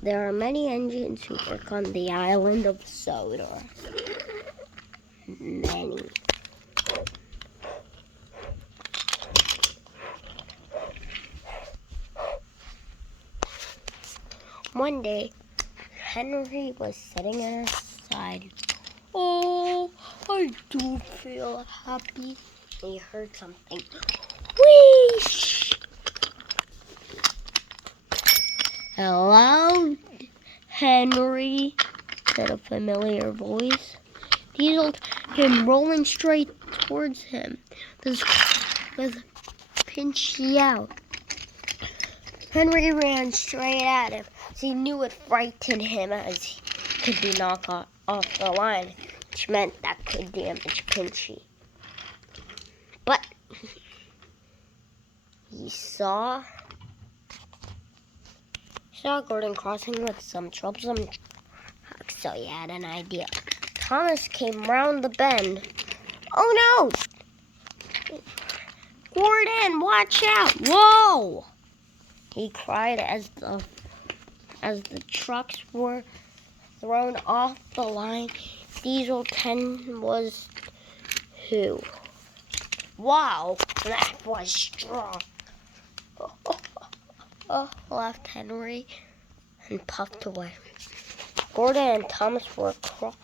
There are many engines who work on the island of Sodor. Many. One day, Henry was sitting on his side. Oh, I do feel happy. He heard something. Whee! Hello, Henry, said a familiar voice. Diesel came rolling straight towards him, with Pinchy out. Henry ran straight at him, as he knew it frightened him, as he could be knocked off the line, which meant that could damage Pinchy. But he saw Gordon crossing with some troublesome trucks, so he had an idea. Thomas came round the bend. Oh no! Gordon, watch out! Whoa! He cried as the trucks were thrown off the line. Diesel 10 was who? Wow, that was strong. Laughed Henry and puffed away. Gordon and Thomas were across.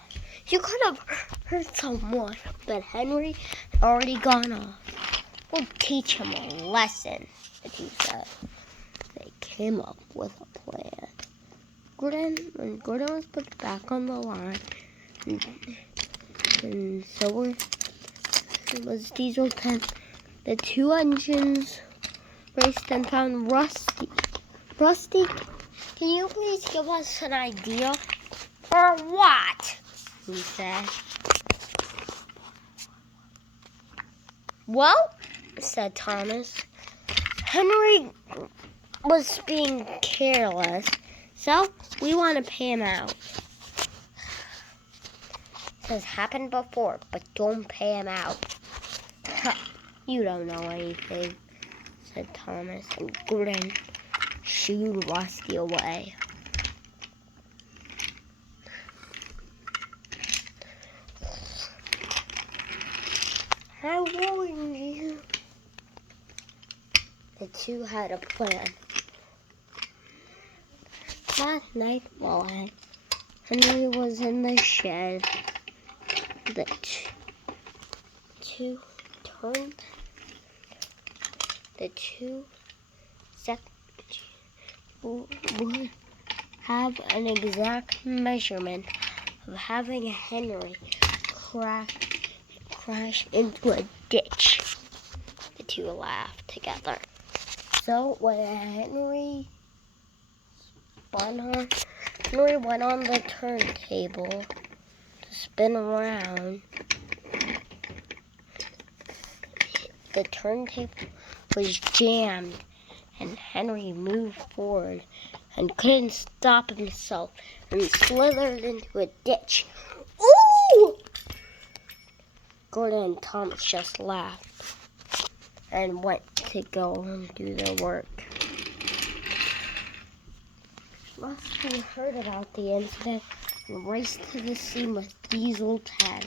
You could have hurt someone, but Henry had already gone off. We'll teach him a lesson, he said. They came up with a plan. When Gordon was put back on the line, and so was Diesel 10. The two engines raced and found Rusty. Rusty, can you please give us an idea? Or what? He said. Well, said Thomas, Henry was being careless, so we want to pay him out. This has happened before, but don't pay him out. You don't know anything, said Thomas, and Gordon shooed Rusty away. I warned you. The two had a plan. That night, while Henry was in the shed, the two would have an exact measurement of having Henry crash into a ditch. The two laughed together. So when Henry went on the turntable to spin around. The turntable was jammed, and Henry moved forward and couldn't stop himself and slithered into a ditch. Ooh! Gordon and Thomas just laughed and went to go and do their work. Rusty heard about the incident and raced to the scene with Diesel 10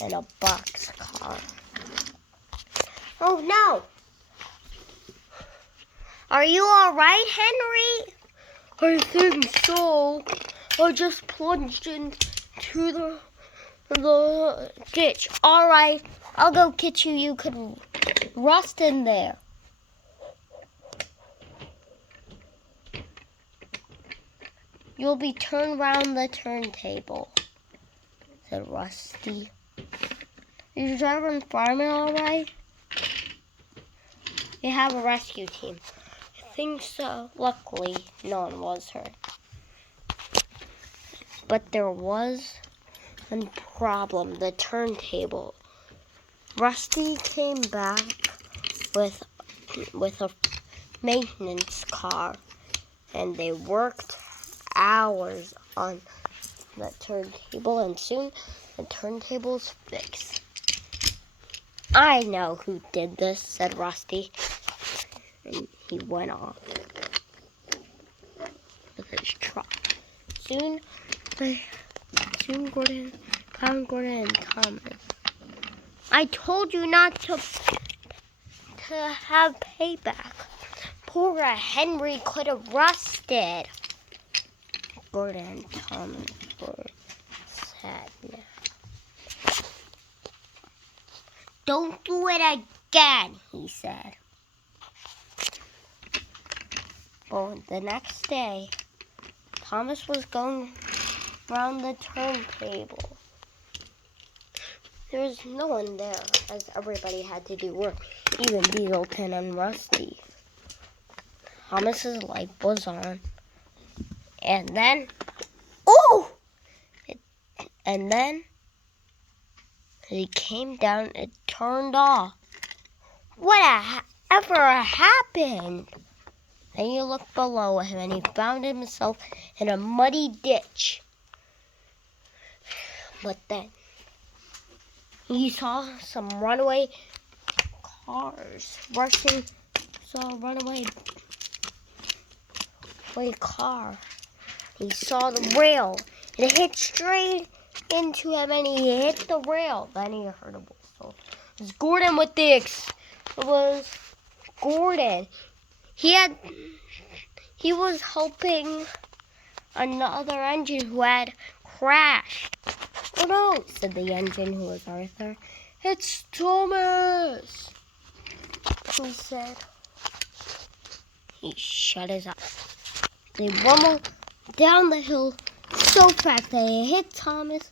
and a boxcar. Oh no! Are you all right, Henry? I think so. I just plunged into the ditch. All right, I'll go get you. You could rust in there. You'll be turned round the turntable, said Rusty. Is your driver and fireman all right? You have a rescue team. I think so. Luckily, no one was hurt. But there was a problem, the turntable. Rusty came back with a maintenance car, and they worked hours on the turntable, and soon the turntable's fixed. I know who did this, said Rusty. And he went off with his truck. Soon Gordon found Gordon and Thomas. I told you not to have payback. Poor Henry could have rusted. Gordon and Thomas were sad now. Don't do it again, he said. Well, the next day, Thomas was going around the turntable. There was no one there, as everybody had to do work, even Dieselton and Rusty. Thomas's light was on, and then, and then he came down, it turned off. Whatever happened? Then he looked below him, and he found himself in a muddy ditch. But then he saw some runaway cars rushing. Saw a runaway car. He saw the rail. It hit straight into him, and he hit the rail. Then he heard a whistle. It was Gordon with the It was Gordon. He was helping another engine who had crashed. Oh no, said the engine, who was Arthur. It's Thomas, he said. He shut his eyes. They rumbled down the hill so fast they hit Thomas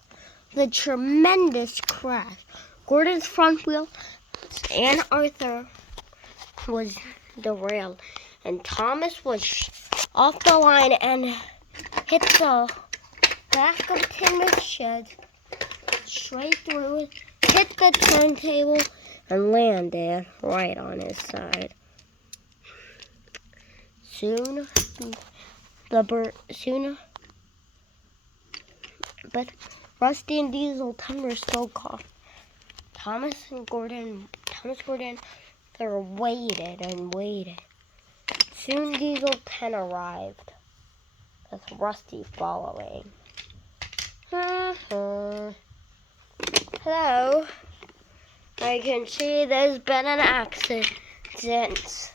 with a tremendous crash. Gordon's front wheel and Arthur was derailed, and Thomas was off the line and hit the back of Tim's shed straight through it, hit the turntable, and landed right on his side. But Rusty and Dieselton were still caught. Thomas Gordon, they waited and waited. Soon Dieselton arrived, with Rusty following. Hello. I can see there's been an accident.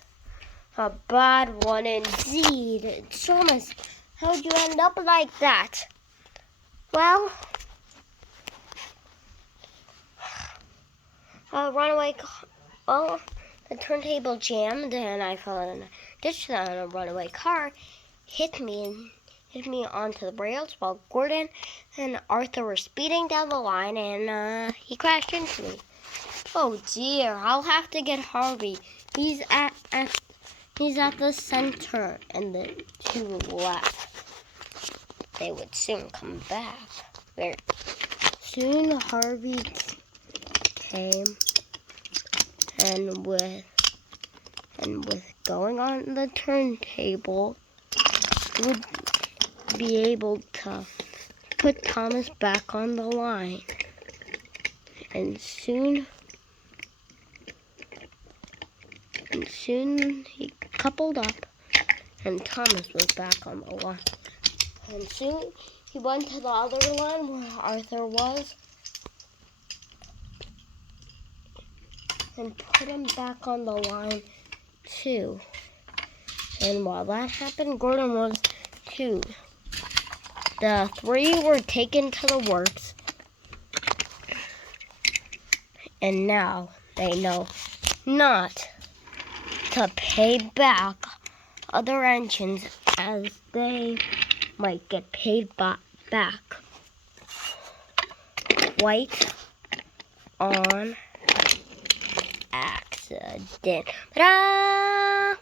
A bad one indeed. Thomas, how'd you end up like that? Well, the turntable jammed and I fell in a ditch, and a runaway car hit me onto the rails while Gordon and Arthur were speeding down the line, and he crashed into me. Oh dear, I'll have to get Harvey. He's at the center, and the two left. They would soon come back. Very soon Harvey came, and with going on the turntable, would be able to put Thomas back on the line. And soon he coupled up, and Thomas was back on the line. And soon he went to the other line where Arthur was, and put him back on the line too. And while that happened, Gordon was too. The three were taken to the works, and now they know not to pay back other engines, as they might get paid back quite on accident. Ta-da!